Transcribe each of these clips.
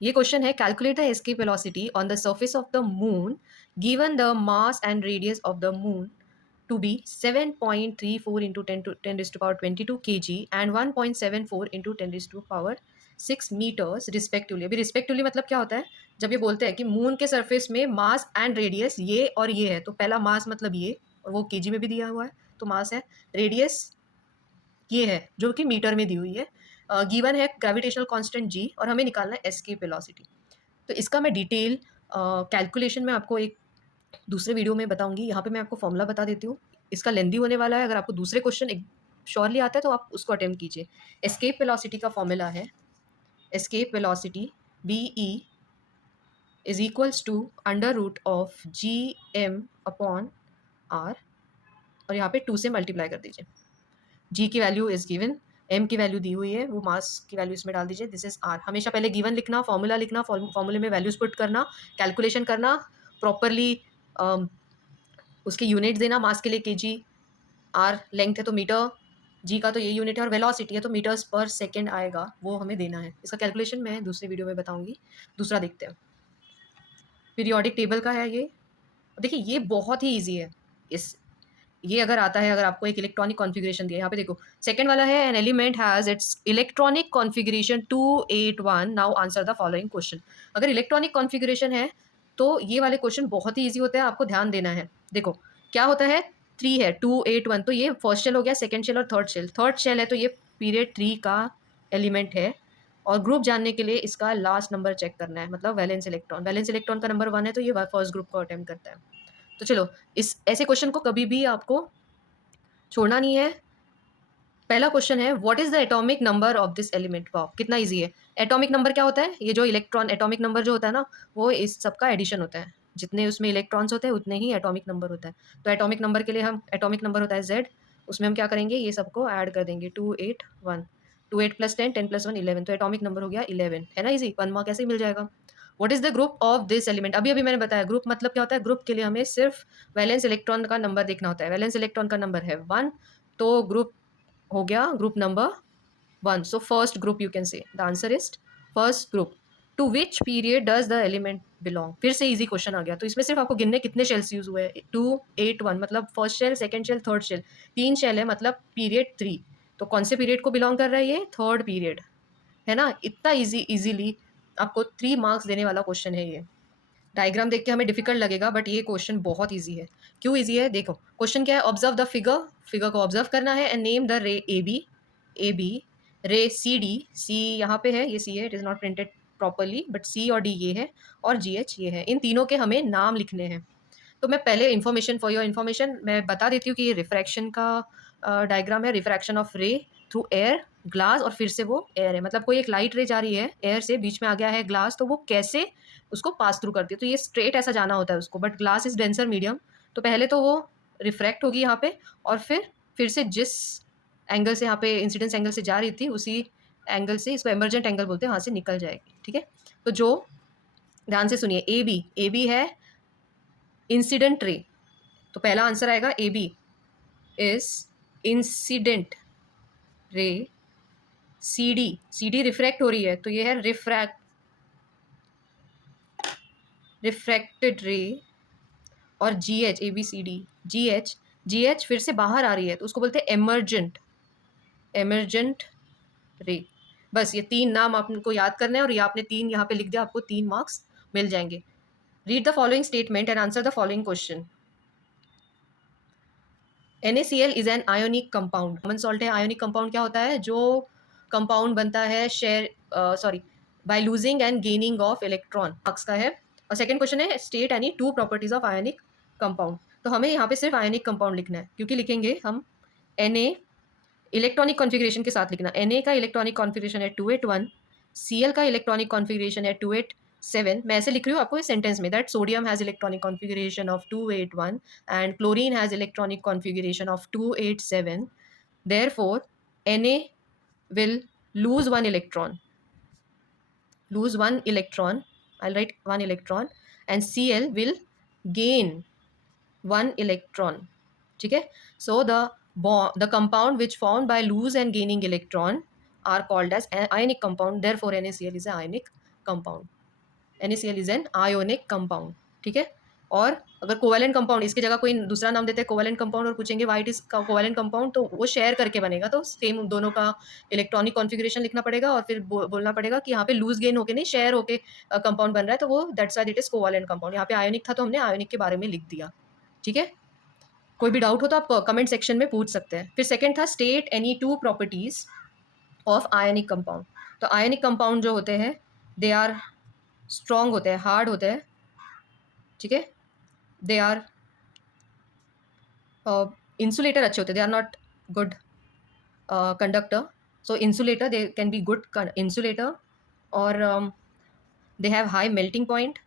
ये क्वेश्चन है, calculate the escape velocity on the surface of the moon given the mass and radius of the moon to be 7.34 into 10 raised to power 22 kg and 1.74 into 10 raised to power 6 meters respectively. अभी respectively मतलब क्या होता है, जब ये बोलते हैं कि मून के सरफेस में मास एंड रेडियस ये और ये है, तो पहला मास मतलब ये, और वो केजी में भी दिया हुआ है तो मास है, रेडियस ये है जो कि मीटर में दी हुई है, गिवन है ग्रेविटेशनल कांस्टेंट जी, और हमें निकालना है एस्केप वेलोसिटी। तो इसका मैं डिटेल कैलकुलेशन में आपको एक दूसरे वीडियो में बताऊंगी। यहाँ पे मैं आपको फॉर्मूला बता देती हूँ, इसका लेंदी होने वाला है। अगर आपको दूसरे क्वेश्चन एक श्योरली आता है तो आप उसको अटेम्प्ट कीजिए। एस्केप वेलोसिटी का फॉर्मूला है, escape velocity B E is equals to under root of G M upon R, और यहाँ पे 2 से मल्टीप्लाई कर दीजिए। जी की वैल्यू इज गिवन, एम की वैल्यू दी हुई है, वो मास की वैल्यू इसमें डाल दीजिए। This is R. हमेशा पहले गिवन लिखना, फॉर्मूला लिखना, फॉर्मूले में वैल्यूज पुट करना, कैलकुलेशन करना प्रॉपरली, उसके यूनिट देना, मास के लिए केजी, आर लेंथ है तो मीटर, जी का तो ये यूनिट है, और वेलोसिटी है तो मीटर्स पर सेकेंड आएगा, वो हमें देना है। इसका कैलकुलेशन मैं दूसरे वीडियो में बताऊंगी। दूसरा देखते हैं, पीरियोडिक टेबल का है ये। देखिए ये बहुत ही ईजी है। इस ये अगर आता है, अगर आपको एक इलेक्ट्रॉनिक कॉन्फ़िगरेशन दिया है, यहाँ पे देखो सेकंड वाला है, an element has its electronic configuration 281, now answer the following question. अगर इलेक्ट्रॉनिक कॉन्फ़िगरेशन है तो ये वाले क्वेश्चन बहुत ही ईजी होते हैं, आपको ध्यान देना है। देखो क्या होता है, 3 है, 281, तो ये फर्स्ट शेल हो गया, सेकेंड शेल और थर्ड शेल। थर्ड शेल है तो ये पीरियड 3 का एलिमेंट है, और ग्रुप जानने के लिए इसका लास्ट नंबर चेक करना है, मतलब वैलेंस इलेक्ट्रॉन। वैलेंस इलेक्ट्रॉन का नंबर 1 है तो ये फर्स्ट ग्रुप को अटेम्प्ट करता है। तो चलो, इस ऐसे क्वेश्चन को कभी भी आपको छोड़ना नहीं है। पहला क्वेश्चन है, what is the atomic number of this element. वाह कितना इजी है। एटॉमिक नंबर क्या होता है, ये जो इलेक्ट्रॉन एटॉमिक नंबर जो होता है ना, वो इस सब का एडिशन होता है, जितने उसमें इलेक्ट्रॉन्स होते हैं उतने ही एटॉमिक नंबर होता है। तो एटॉमिक नंबर के लिए हम, एटॉमिक नंबर होता है जेड, उसमें हम क्या करेंगे, ये सबको ऐड कर देंगे, 281, 2 8 + 10, 10 + 1 11, तो एटॉमिक नंबर हो गया 11, है ना इजी, 1 मार्क ऐसे ही मिल जाएगा। What is the group of this element, अभी अभी मैंने बताया ग्रुप मतलब क्या होता है। ग्रुप के लिए हमें सिर्फ वैलेंस इलेक्ट्रॉन का नंबर देखना होता है, वैलेंस इलेक्ट्रॉन का नंबर है 1, तो ग्रुप हो गया group number 1। So first group you can say, the answer is first group. To which period does the element belong, फिर से इजी क्वेश्चन आ गया। तो इसमें सिर्फ आपको गिनने कितने शेल्स यूज हुए हैं, 281 मतलब first shell, second shell, third shell, 3 shell है, मतलब पीरियड 3। तो कौन से पीरियड को बिलोंग कर रहा है, ये थर्ड पीरियड है ना। इतना इजीली आपको 3 मार्क्स देने वाला क्वेश्चन है ये। डायग्राम देख के हमें डिफिकल्ट लगेगा, बट ये क्वेश्चन बहुत इजी है। क्यों इजी है, देखो क्वेश्चन क्या है, ऑब्जर्व द फिगर, फिगर को ऑब्जर्व करना है, एंड नेम द रे ए बी, रे सी डी, सी यहाँ पे है, ये सी है, it is not printed properly, but C और डी ये है, और जी एच ये है। इन तीनों के हमें नाम लिखने हैं। तो मैं पहले इन्फॉर्मेशन, फॉर योर इन्फॉर्मेशन मैं बता देती हूँ कि ये रिफ्रैक्शन का डायग्राम है, रिफ्रैक्शन ऑफ रे थ्रू एयर, ग्लास, और फिर से वो एयर है, मतलब कोई एक लाइट रे जा रही है एयर से, बीच में आ गया है ग्लास, तो वो कैसे उसको पास थ्रू करती है। तो ये स्ट्रेट ऐसा जाना होता है उसको, but glass is denser medium, तो पहले तो वो रिफ्रैक्ट होगी यहाँ पे, और फिर से जिस एंगल से यहाँ पे इंसिडेंस एंगल से जा रही थी, उसी एंगल से, इसको एमरजेंट एंगल बोलते हैं, वहाँ से निकल जाएगी। ठीक है, तो जो ध्यान से सुनिए, ए बी है इंसिडेंट रे, तो पहला आंसर आएगा A B is incident ray. C D refract हो रही है, तो ये है रिफ्रैक्टेड रे। और G H, A B C D, G H फिर से बाहर आ रही है, तो उसको बोलते हैं एमरजेंट रे। बस ये 3 नाम आपको याद करना है, और ये आपने 3 यहाँ पे लिख दिया, आपको 3 मार्क्स मिल जाएंगे। Read the following statement and answer the following question. NaCl is an ionic compound, common salt है। आयोनिक कंपाउंड क्या होता है, जो कंपाउंड बनता है by losing and gaining of electron, marks का है। और सेकंड क्वेश्चन है, state any 2 properties of ionic compound. तो हमें यहाँ पे सिर्फ आयोनिक कंपाउंड लिखना है, क्योंकि लिखेंगे हम Na इलेक्ट्रॉनिक कॉन्फ़िगरेशन के साथ लिखना। Na का इलेक्ट्रॉनिक कॉन्फ़िगरेशन है 281, Cl का इलेक्ट्रॉनिक कॉन्फ़िगरेशन है 287। मैं ऐसे लिख रही हूँ आपको इस सेंटेंस में, that sodium has electronic configuration of 281 and chlorine has electronic configuration of 287। Therefore, Na will lose one electron. Lose one electron. I'll write one electron, and Cl will gain one electron. ठीक है, so the compound which formed by lose and gaining electron are called as ionic compound. Therefore NaCl is an ionic compound, NaCl is an ionic compound, ठीक है। और अगर covalent compound, इसकी जगह कोई दूसरा नाम देते हैं कोवेलेंट कंपाउंड और पूछेंगे why it is covalent compound, तो वो शेयर करके बनेगा, तो सेम दोनों का इलेक्ट्रॉनिक कॉन्फ़िगरेशन लिखना पड़ेगा और फिर बोलना पड़ेगा कि यहाँ पे लूज गेन होके नहीं, शेयर होके कंपाउंड बन रहा है, तो वो that's why it is covalent compound. यहाँ पे आयोनिक था तो हमने आयोनिक के बारे में लिख दिया, ठीक है। कोई भी डाउट हो तो आप कमेंट सेक्शन में पूछ सकते हैं। फिर सेकंड था state any two properties of ionic compound. तो आयनिक कंपाउंड जो होते हैं दे आर स्ट्रॉन्ग होते हैं, हार्ड होते हैं, ठीक है। दे आर इंसुलेटर अच्छे होते हैं, they are not good conductor, so insulator they can be good insulator. और they have high melting point,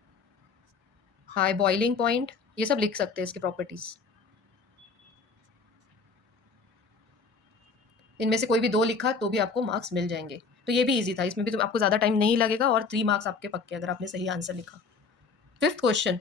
high boiling point, ये सब लिख सकते हैं इसकी प्रॉपर्टीज। इनमें से कोई भी दो लिखा तो भी आपको मार्क्स मिल जाएंगे। तो ये भी इजी था, इसमें भी तो आपको ज़्यादा टाइम नहीं लगेगा और 3 मार्क्स आपके पक्के अगर आपने सही आंसर लिखा। Fifth question,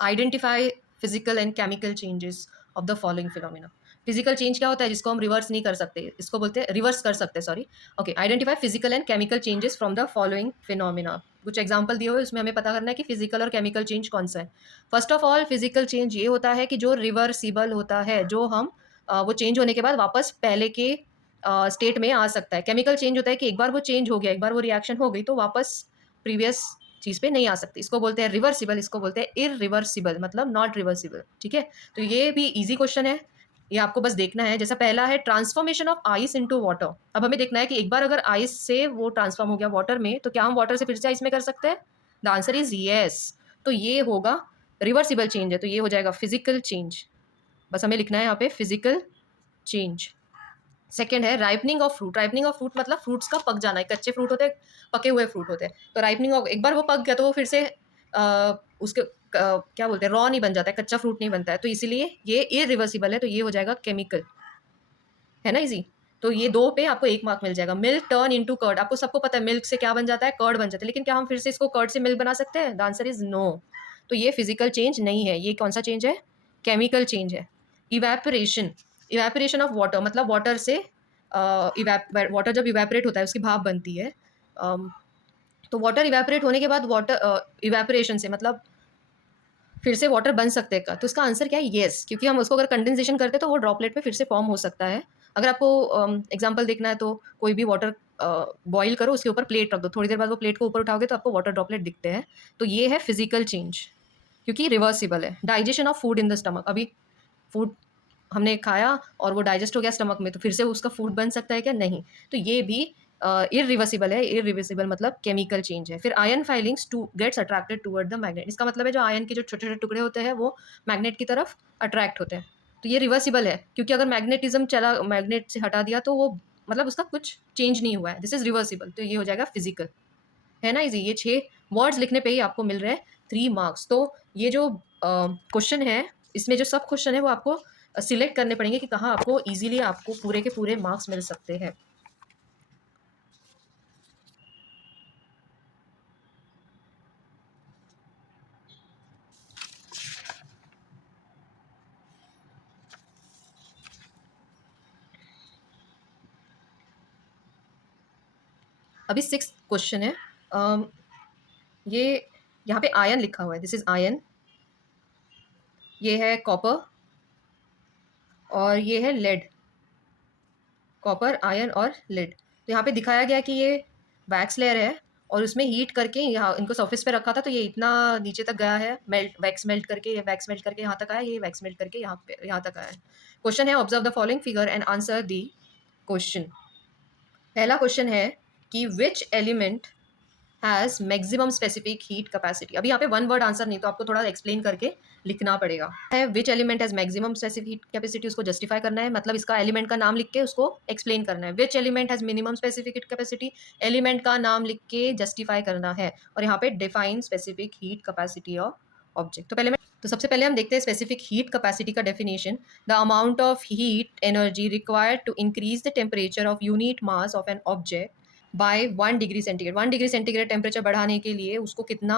identify physical and chemical changes of the following phenomena. Physical change क्या होता है जिसको हम रिवर्स नहीं कर सकते, इसको बोलते हैं रिवर्स कर सकते हैं, sorry. Okay, identify physical and chemical changes from the following phenomena. कुछ एग्जांपल दिए हुए, उसमें हमें पता करना है कि फिजिकल और केमिकल चेंज कौन सा है। First of all physical change ये होता है कि जो रिवर्सिबल होता है, जो हम वो चेंज होने के बाद वापस पहले के स्टेट में आ सकता है। केमिकल चेंज होता है कि एक बार वो चेंज हो गया, एक बार वो रिएक्शन हो गई तो वापस प्रीवियस चीज़ पे नहीं आ सकती, इसको बोलते हैं रिवर्सिबल, इसको बोलते हैं इरिवर्सिबल, मतलब नॉट रिवर्सिबल, ठीक है। तो ये भी इजी क्वेश्चन है, ये आपको बस देखना है। जैसा पहला है transformation of ice into water. अब हमें देखना है कि एक बार अगर आइस से वो ट्रांसफॉर्म हो गया वाटर में, तो क्या हम वाटर से फिर से आइस में कर सकते हैं? The answer is yes. तो ये होगा रिवर्सिबल चेंज है, तो ये हो जाएगा फिजिकल चेंज। बस हमें लिखना है यहाँ पे फिजिकल चेंज। सेकेंड है ripening of fruit. Ripening of fruit मतलब फ्रूट्स का पक जाना है, कच्चे फ्रूट होते हैं, पके हुए फ्रूट होते हैं। तो राइपनिंग ऑफ, एक बार वो पक गया तो वो फिर से उसके क्या बोलते हैं, रॉ नहीं बन जाता है, कच्चा फ्रूट नहीं बनता है, तो इसीलिए ये इरिवर्सिबल है, तो ये हो जाएगा केमिकल, है ना इजी। तो ये दो पे आपको 1 मार्क मिल जाएगा। मिल्क टर्न इनटू कर्ड, आपको सबको पता है मिल्क से क्या बन जाता है, कर्ड बन जाता है, लेकिन क्या हम फिर से इसको कर्ड से मिल्क बना सकते हैं? The answer is no. तो ये फिजिकल चेंज नहीं है, ये कौन सा चेंज है? केमिकल चेंज है। इवेपोरेशन, इवेपोरेशन ऑफ वाटर मतलब वाटर से वाटर जब इवेपोरेट होता है उसकी भाप बनती है, तो वाटर इवेपोरेट होने के बाद वाटर इवेपोरेशन से मतलब फिर से वाटर बन सकते हैं का, तो इसका आंसर क्या है? येस, क्योंकि हम उसको अगर कंडेंसेशन करते हैं तो वो ड्रॉपलेट में फिर से फॉर्म हो सकता है। अगर आपको एग्जांपल देखना है तो कोई भी वाटर बॉईल करो, उसके ऊपर प्लेट रख दो, थोड़ी देर बाद वो प्लेट को ऊपर उठाओगे तो आपको वाटर ड्रॉपलेट दिखते हैं। तो ये है फिजिकल चेंज, क्योंकि रिवर्सिबल है। Digestion of food in the stomach, अभी फूड हमने खाया और वो डाइजेस्ट हो गया स्टमक में, तो फिर से उसका फूड बन सकता है क्या? नहीं। तो ये भी इरिवर्सिबल है। इरिवर्सिबल मतलब केमिकल चेंज है। फिर iron filings to gets attracted toward the magnet, इसका मतलब है जो आयन के जो छोटे छोटे टुकड़े होते हैं वो मैग्नेट की तरफ अट्रैक्ट होते हैं। तो ये रिवर्सिबल है, क्योंकि अगर मैग्नेटिज्म चला, मैग्नेट से हटा दिया तो वो मतलब उसका कुछ चेंज नहीं हुआ है, दिस इज रिवर्सिबल, तो ये हो जाएगा फिजिकल, है ना इजी। ये 6 वर्ड्स लिखने पे ही आपको मिल रहे हैं 3 मार्क्स। तो ये जो क्वेश्चन है, इसमें जो सब क्वेश्चन है वो आपको सिलेक्ट करने पड़ेंगे कि कहाँ आपको इजीली आपको पूरे के पूरे मार्क्स मिल सकते हैं। अभी 6th क्वेश्चन है। ये यहाँ पे आयन लिखा हुआ है, दिस इज आयन, ये है कॉपर और ये है लेड, कॉपर, आयन और लेड। तो यहाँ पे दिखाया गया कि ये वैक्स लेयर है और उसमें हीट करके यहाँ इनको सरफेस पे रखा था, तो ये इतना नीचे तक गया है, मेल्ट वैक्स मेल्ट करके, ये वैक्स मेल्ट करके यहाँ तक आया, ये वैक्स मेल्ट करके यहाँ पे यहाँ तक आया है। क्वेश्चन है observe the following figure and answer the question. पहला क्वेश्चन है कि which element has maximum specific heat capacity. अभी यहाँ पे वन वर्ड आंसर नहीं, तो आपको थोड़ा एक्सप्लेन करके लिखना पड़ेगा। है which element has maximum specific heat capacity, उसको जस्टिफाई करना है, मतलब इसका एलिमेंट का नाम लिख के उसको एक्सप्लेन करना है। Which element has minimum specific heat capacity, element का नाम लिख के जस्टिफाई करना है। और यहाँ पे define specific heat capacity of object. तो सबसे पहले हम देखते हैं स्पेसिफिक हीट कैपेसिटी का definition. The amount of heat energy required to increase the temperature of unit mass of an object by 1 degree centigrade. 1 degree centigrade temperature बढ़ाने के लिए उसको कितना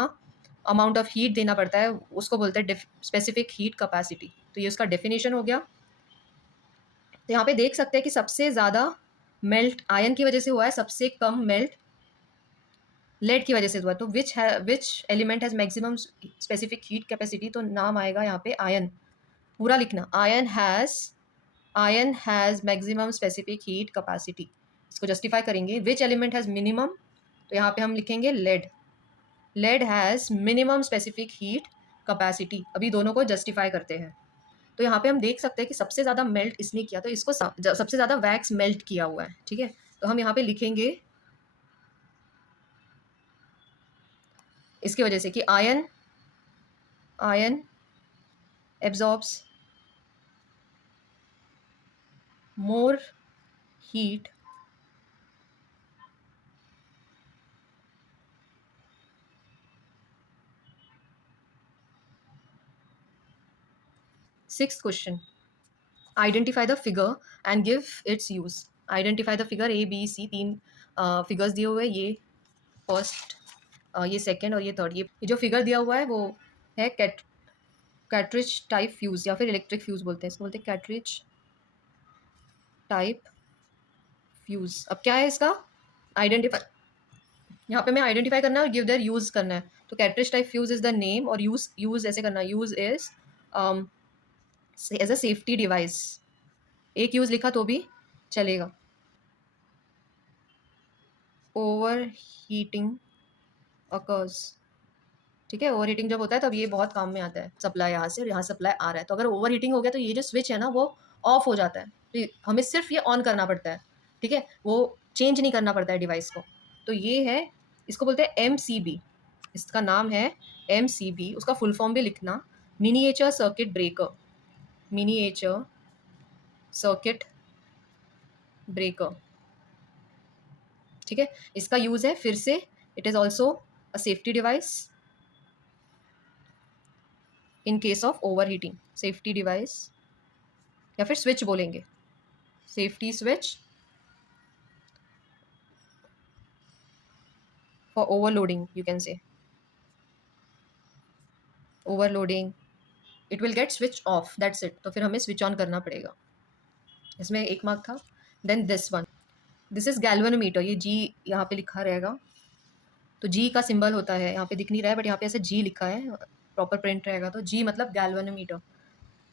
अमाउंट ऑफ हीट देना पड़ता है, उसको बोलते हैं स्पेसिफिक हीट कैपेसिटी। तो ये उसका डेफिनेशन हो गया। तो यहाँ पे देख सकते हैं कि सबसे ज़्यादा मेल्ट आयन की वजह से हुआ है, सबसे कम मेल्ट लेड की वजह से हुआ, तो which element has maximum specific heat capacity, तो नाम आएगा यहाँ पे आयन। पूरा लिखना, ion has maximum specific heat capacity. इसको जस्टिफाई करेंगे, विच एलिमेंट हैज़ मिनिमम, तो यहाँ पे हम लिखेंगे lead. Lead has minimum specific heat capacity. अभी दोनों को जस्टिफाई करते हैं। तो यहाँ पे हम देख सकते हैं कि सबसे ज़्यादा मेल्ट इसने किया, तो इसको सबसे ज़्यादा वैक्स मेल्ट किया हुआ है, ठीक है। तो हम यहाँ पे लिखेंगे इसकी वजह से कि iron absorbs more heat sixth question, identify the figure and give its use. Identify the figure, A B C तीन फिगर्स दिए हुए हैं, ये फर्स्ट, ये सेकंड और ये थर्ड। ये जो फिगर दिया हुआ है वो है कैट्रिज टाइप फ्यूज, या फिर इलेक्ट्रिक फ्यूज बोलते हैं इसको, बोलते हैं कैट्रिज टाइप फ्यूज। अब क्या है इसका आइडेंटिफाई, यहाँ पे मैं आइडेंटिफाई करना है और गिव देयर यूज करना है। तो cartridge type fuse is the name, और यूज ऐसे करना, use is as a safety device. एक यूज लिखा तो भी चलेगा। ओवर हीटिंग अकर्स, ठीक है। ओवर हीटिंग जब होता है तब ये बहुत काम में आता है। सप्लाई यहाँ से और यहाँ सप्लाई आ रहा है, तो अगर ओवर हीटिंग हो गया तो ये जो स्विच है ना वो ऑफ हो जाता है, तो हमें सिर्फ ये ऑन करना पड़ता है, ठीक है। वो चेंज नहीं करना पड़ता है डिवाइस को। तो ये है, इसको बोलते हैं MCB। इसका नाम है MCB। उसका फुल फॉर्म भी लिखना, miniature circuit breaker. Miniature circuit breaker, ठीक है। इसका यूज़ है फिर से, it is also a safety device in case of over heating. Safety device, या फिर स्विच बोलेंगे, safety switch for overloading, you can से overloading, it will get switch off, that's it. तो फिर हमें स्विच ऑन करना पड़ेगा। इसमें एक मार्क था। Then this one, this is galvanometer. ये जी यहाँ पे लिखा रहेगा, तो जी का सिंबल होता है, यहाँ पे दिख नहीं रहा है बट यहाँ पे ऐसे जी लिखा है, प्रॉपर प्रिंट रहेगा तो जी मतलब गैल्वेनोमीटर।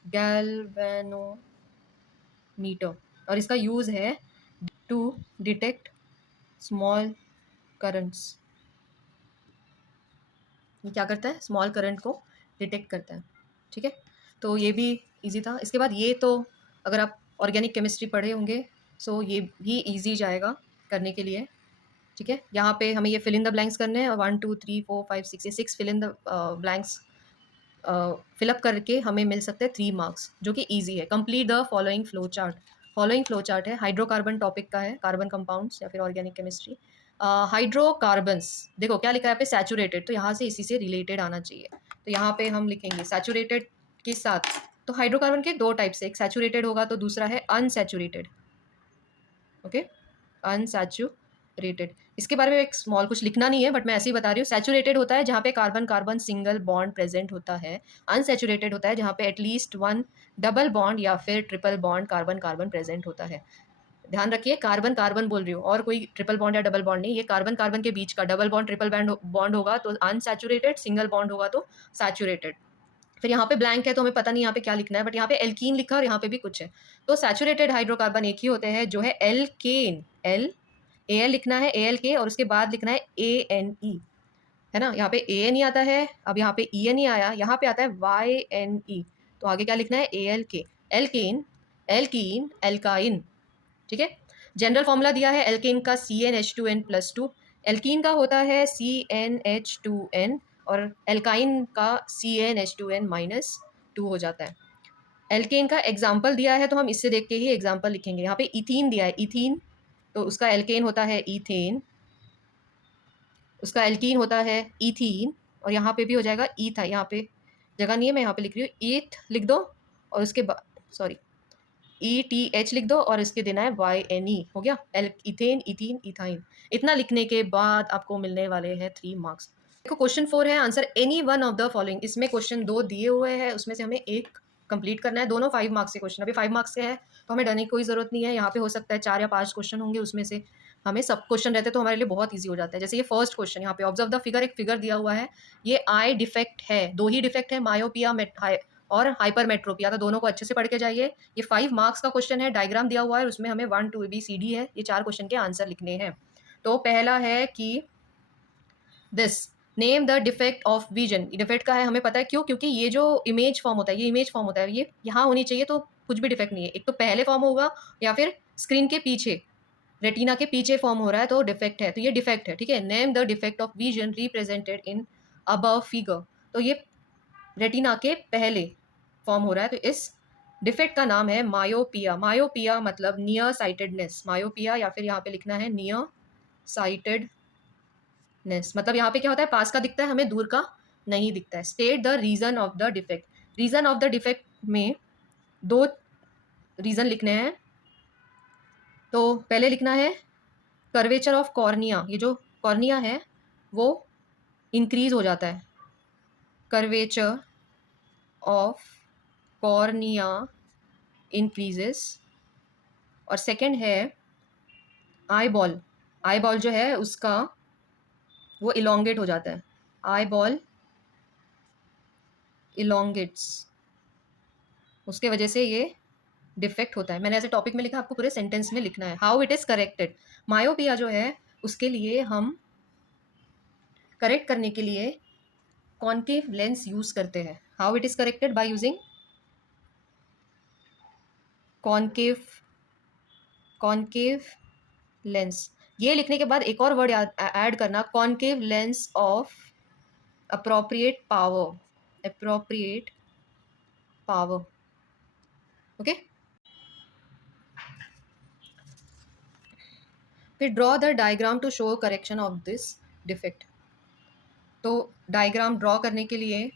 गैल्वेनोमीटर, और इसका यूज़ है टू डिटेक्ट स्मॉल करंट्स। ये क्या करता है, स्मॉल करंट को डिटेक्ट करता है, ठीक है। तो ये भी इजी था। इसके बाद ये तो अगर आप ऑर्गेनिक केमिस्ट्री पढ़े होंगे सो ये भी इजी जाएगा करने के लिए, ठीक है। यहाँ पे हमें ये फिल इन द ब्लैंक्स करने हैं, और 1 2 3 4 5 6, ये 6 fill in the blanks fill up करके हमें मिल सकते हैं 3 मार्क्स, जो कि ईजी है। Complete the following flow chart. Following flow chart है, हाइड्रोकार्बन टॉपिक का है, कार्बन कंपाउंड्स या फिर ऑर्गेनिक केमिस्ट्री। हाइड्रोकार्बन्स, देखो क्या लिखा है यहाँ पे, सैचुरेटेड, तो यहाँ से इसी से रिलेटेड आना चाहिए। तो यहाँ पे हम लिखेंगे सैचुरेटेड के साथ। तो हाइड्रोकार्बन के दो टाइप से, एक सैचुरेटेड होगा तो दूसरा है अनसैचुरेटेड, ओके, अनसैचुरेटेड। इसके बारे में एक स्मॉल कुछ लिखना नहीं है बट मैं ऐसे ही बता रही हूँ। सैचुरेटेड होता है जहाँ पे carbon carbon single bond present होता है। अनसैचुरेटेड होता है जहाँ पे एटलीस्ट वन डबल बॉन्ड या फिर triple bond carbon carbon present होता है। ध्यान रखिए, कार्बन कार्बन बोल रही हूँ और कोई ट्रिपल बॉन्ड या डबल बॉन्ड नहीं, ये कार्बन कार्बन के बीच का। डबल बॉन्ड ट्रिपल बॉन्ड होगा तो अनसैचुरेटेड, सिंगल बॉन्ड होगा तो सैचुरेटेड। फिर यहाँ पे ब्लैंक है तो हमें पता नहीं यहाँ पे क्या लिखना है, बट यहाँ पे एल्कीन लिखा और यहाँ पे भी कुछ है। तो सैचुरेटेड हाइड्रोकार्बन एक ही होते हैं जो है एल्केन, एल लिखना है, ALK, और उसके बाद लिखना है ANE, है ना। यहाँ पे ANE आता है, अब यहाँ पे ENE आया, यहाँ पे आता है YNE, तो आगे क्या लिखना है ALK, एल्केन, एल्कीन, एल्काइन, ठीक है। जनरल फॉर्मूला दिया है एल्केन का CnH2n+2, एल्कीन का होता है CnH2n, और एल्काइन का CnH2n-2 हो जाता है। एल्केन का एग्जाम्पल दिया है तो हम इससे देख के ही एग्जाम्पल लिखेंगे। यहाँ पे इथीन दिया है, इथीन, तो उसका एल्केन होता है ईथेन, उसका एल्कीन होता है ईथीन, और यहाँ पे भी हो जाएगा ईथा, यहाँ पे जगह नहीं है मैं यहाँ पे लिख रही हूँ, ईथ लिख दो और उसके बाद सॉरी ETH लिख दो और इसके देना है YNE, हो गया इथेन, इथीन, इथाइन। इतना लिखने के बाद आपको मिलने वाले हैं 3 मार्क्स। देखो क्वेश्चन 4 है, answer any one of the following. इसमें क्वेश्चन 2 दिए हुए हैं, उसमें से हमें एक कंप्लीट करना है। दोनों 5 मार्क्स के क्वेश्चन, अभी 5 मार्क्स के हैं तो हमें डरने की कोई ज़रूरत नहीं है। यहाँ पे हो सकता है 4 या 5 क्वेश्चन होंगे उसमें से हमें सब क्वेश्चन रहते तो हमारे लिए बहुत ईजी हो जाता है। जैसे ये फर्स्ट क्वेश्चन यहाँ पे ऑब्जर्व द फिगर, एक फिगर दिया हुआ है, ये आई डिफेक्ट है, दो ही डिफेक्ट है, मायोपिया और हाइपरमेट्रोपिया, तो दोनों को अच्छे से पढ़ के जाइए। ये 5 मार्क्स का क्वेश्चन है, डायग्राम दिया हुआ है, उसमें हमें 1 2 बी सी डी है, ये 4 क्वेश्चन के आंसर लिखने हैं। तो पहला है कि this name the defect of vision. Defect का है, हमें पता है क्यों, क्योंकि ये जो इमेज फॉर्म होता है, ये इमेज फॉर्म होता है, ये यहाँ होनी चाहिए, तो कुछ भी डिफेक्ट नहीं है। एक तो पहले फॉर्म होगा या फिर स्क्रीन के पीछे, रेटिना के पीछे फॉर्म हो रहा है, तो डिफेक्ट है, तो ये डिफेक्ट है, ठीक है। Name the defect of vision represented in above figure, तो ये रेटिना के पहले फॉर्म हो रहा है, तो इस डिफेक्ट का नाम है मायोपिया। मायोपिया मतलब नियर साइटेडनेस, मायोपिया, या फिर यहाँ पे लिखना है नियर साइटेडनेस, मतलब यहाँ पे क्या होता है, पास का दिखता है, हमें दूर का नहीं दिखता है। State the reason of the defect, reason of the defect में 2 रीजन लिखने हैं। तो पहले लिखना है कर्वेचर ऑफ कॉर्निया, ये जो कॉर्निया है वो इंक्रीज हो जाता है, कर्वेचर ऑफ कॉर्निया इंक्रीजेस। और सेकंड है आई बॉल, आई बॉल जो है उसका वो इलोंगेट हो जाता है, आई बॉल इलोंगेट्स, उसके वजह से ये डिफेक्ट होता है। मैंने ऐसे टॉपिक में लिखा, आपको पूरे सेंटेंस में लिखना है। How it is corrected, myopia जो है उसके लिए हम करेक्ट करने के लिए कॉन्केव लेंस यूज करते हैं। How it is corrected, by using concave, concave lens. ये लिखने के बाद एक और वर्ड ऐड करना, concave lens of appropriate power, appropriate power, okay. फिर draw the diagram to show correction of this defect. तो डायग्राम ड्रॉ करने के लिए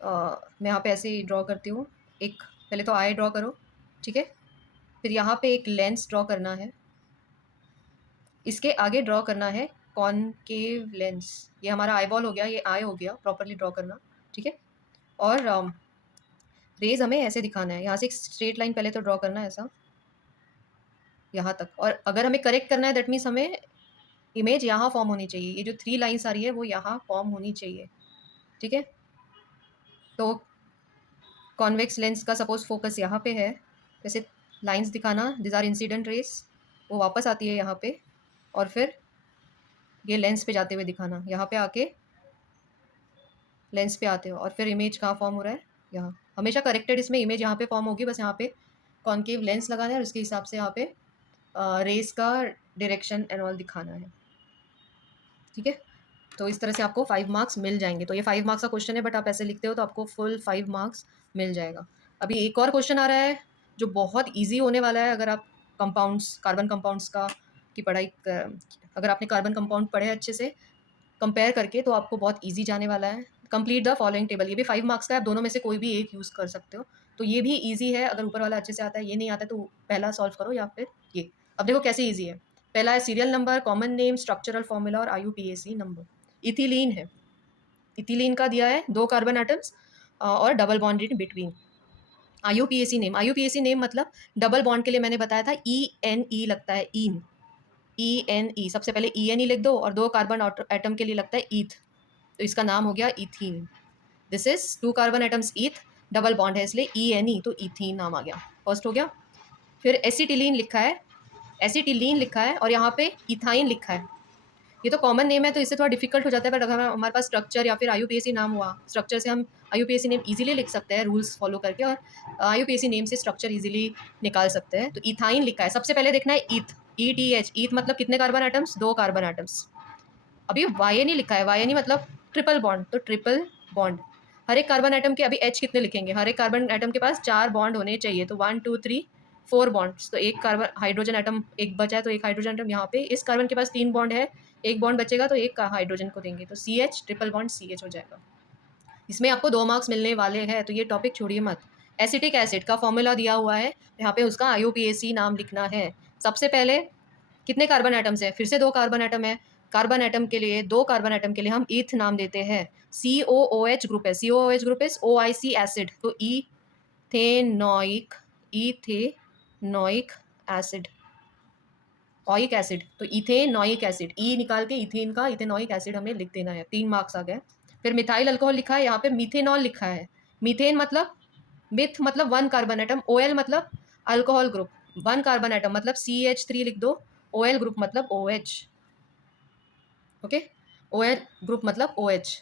मैं यहाँ पे ऐसे ही ड्रॉ करती हूँ। एक पहले तो आई ड्रॉ करो, ठीक है, फिर यहाँ पे एक लेंस ड्रॉ करना है, इसके आगे ड्रॉ करना है कॉनकेव लेंस। ये हमारा आई बॉल हो गया, ये आई हो गया, प्रॉपरली ड्रॉ करना, ठीक है। और रेज हमें ऐसे दिखाना है, यहाँ से एक स्ट्रेट लाइन पहले तो ड्रॉ करना है ऐसा यहाँ तक। और अगर हमें करेक्ट करना है दैट मीन्स हमें इमेज यहाँ फॉर्म होनी चाहिए, ये जो 3 लाइन्स आ रही है वो यहाँ फॉर्म होनी चाहिए, ठीक है। तो कॉन्वेक्स लेंस का सपोज फोकस यहाँ पे है, वैसे लाइंस दिखाना, दिस आर इंसिडेंट रेस, वो वापस आती है यहाँ पे, और फिर ये लेंस पे जाते हुए दिखाना, यहाँ पे आके लेंस पे आते हो, और फिर इमेज कहाँ फॉर्म हो रहा है, यहाँ। हमेशा करेक्टेड इसमें इमेज यहाँ पे फॉर्म होगी, बस यहाँ पे कॉन्केव लेंस लगाना है और उसके हिसाब से यहाँ पे रेस का डायरेक्शन एंड ऑल दिखाना है, ठीक है। तो इस तरह से आपको 5 मार्क्स मिल जाएंगे। तो ये 5 मार्क्स का क्वेश्चन है, बट आप ऐसे लिखते हो तो आपको फुल 5 मार्क्स मिल जाएगा। अभी एक और क्वेश्चन आ रहा है जो बहुत ईजी होने वाला है, अगर आप कंपाउंड्स, कार्बन कंपाउंड्स का की पढ़ाई अगर आपने कार्बन कंपाउंड पढ़े अच्छे से कंपेयर करके, तो आपको बहुत ईजी जाने वाला है। कंप्लीट द फॉलोइंग टेबल, ये भी 5 मार्क्स का है, आप दोनों में से कोई भी एक यूज़ कर सकते हो। तो ये भी ईजी है, अगर ऊपर वाला अच्छे से आता है, ये नहीं आता है तो पहला सॉल्व करो या फिर ये। अब देखो कैसे ईजी है। पहला है serial number, common name, structural formula और IUPAC नंबर। इथिलीन है, इथिलीन का दिया है 2 कार्बन एटम्स और double bond in between. IUPAC name, IUPAC name मतलब डबल बॉन्ड के लिए मैंने बताया था ENE लगता है, ईन, ENE, सबसे पहले ENE लिख दो, और 2 कार्बन एटम के लिए लगता है ईथ, तो इसका नाम हो गया ethene. This is 2 carbon atoms eth, double bond है इसलिए ENE, तो इथीन नाम आ गया, फर्स्ट हो गया। फिर एसिटिलीन लिखा है, एसिटिलीन लिखा है, और यहाँ पे इथाइन लिखा है। ये तो कॉमन नेम है तो इससे थोड़ा डिफिकल्ट हो जाता है, बट अगर हमारे पास स्ट्रक्चर या फिर IUPAC नाम हुआ, स्ट्रक्चर से हम IUPAC नेम इजीली लिख सकते हैं रूल्स फॉलो करके, और IUPAC नेम से स्ट्रक्चर इजीली निकाल सकते हैं। तो इथाइन लिखा है, सबसे पहले देखना है ईथ, ETH, ईथ मतलब कितने कार्बन एटम्स, 2 कार्बन एटम्स। अभी YNE लिखा है, YNE मतलब ट्रिपल बॉन्ड, तो ट्रिपल बॉन्ड। हर एक कार्बन एटम के अभी H कितने लिखेंगे, हर एक कार्बन एटम के पास 4 बॉन्ड होने चाहिए, तो 1 2 3 4 बॉन्ड्स, तो एक कार्बन हाइड्रोजन एटम एक बचा है, तो एक हाइड्रोजन एटम यहाँ पे, इस कार्बन के पास 3 बॉन्ड है, एक बॉन्ड बचेगा तो एक हाइड्रोजन को देंगे, तो CH, ट्रिपल बॉन्ड CH हो जाएगा। इसमें आपको 2 मार्क्स मिलने वाले हैं, तो ये टॉपिक छोड़िए मत। एसिटिक एसिड का फॉर्मूला दिया हुआ है, यहाँ पे उसका IUPAC नाम लिखना है। सबसे पहले कितने कार्बन एटम्स है, फिर से 2 कार्बन एटम है, कार्बन एटम के लिए 2 कार्बन एटम के लिए हम ईथ नाम देते हैं। COOH ग्रुप है, COOH group is OIC acid, तो ethanoic, ethanoic acid, oic acid, तो इथेनॉइक एसिड, ई निकाल के इथेन का इथेनॉइक एसिड हमें लिख देना है, 3 मार्क्स आ गए। फिर मिथाइल अल्कोहल लिखा है, यहाँ पे मीथेनॉल लिखा है। मीथेन मतलब, मिथ मतलब 1 कार्बन एटम, ओ एल मतलब अल्कोहल ग्रुप, 1 कार्बन एटम मतलब CH3 लिख दो, ओ एल ग्रुप मतलब OH। Okay, O L group मतलब OH।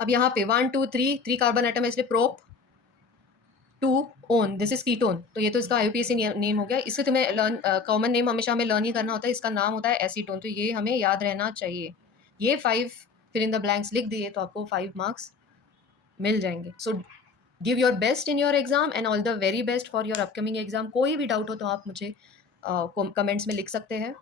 अब यहाँ पे 1 2 3 कार्बन एटम है, इसलिए prop 2 own, this is ketone. तो ये तो इसका IUPAC नेम हो गया। इससे तुम्हें लर्न, कॉमन नेम हमेशा हमें लर्न ही करना होता है, इसका नाम होता है एसीटोन, तो ये हमें याद रहना चाहिए। ये 5 फिल इन द ब्लैंक्स लिख दिए तो आपको 5 मार्क्स मिल जाएंगे। So give your best in your exam and all the very best for your upcoming exam. कोई भी डाउट हो तो आप मुझे कमेंट्स में लिख सकते हैं।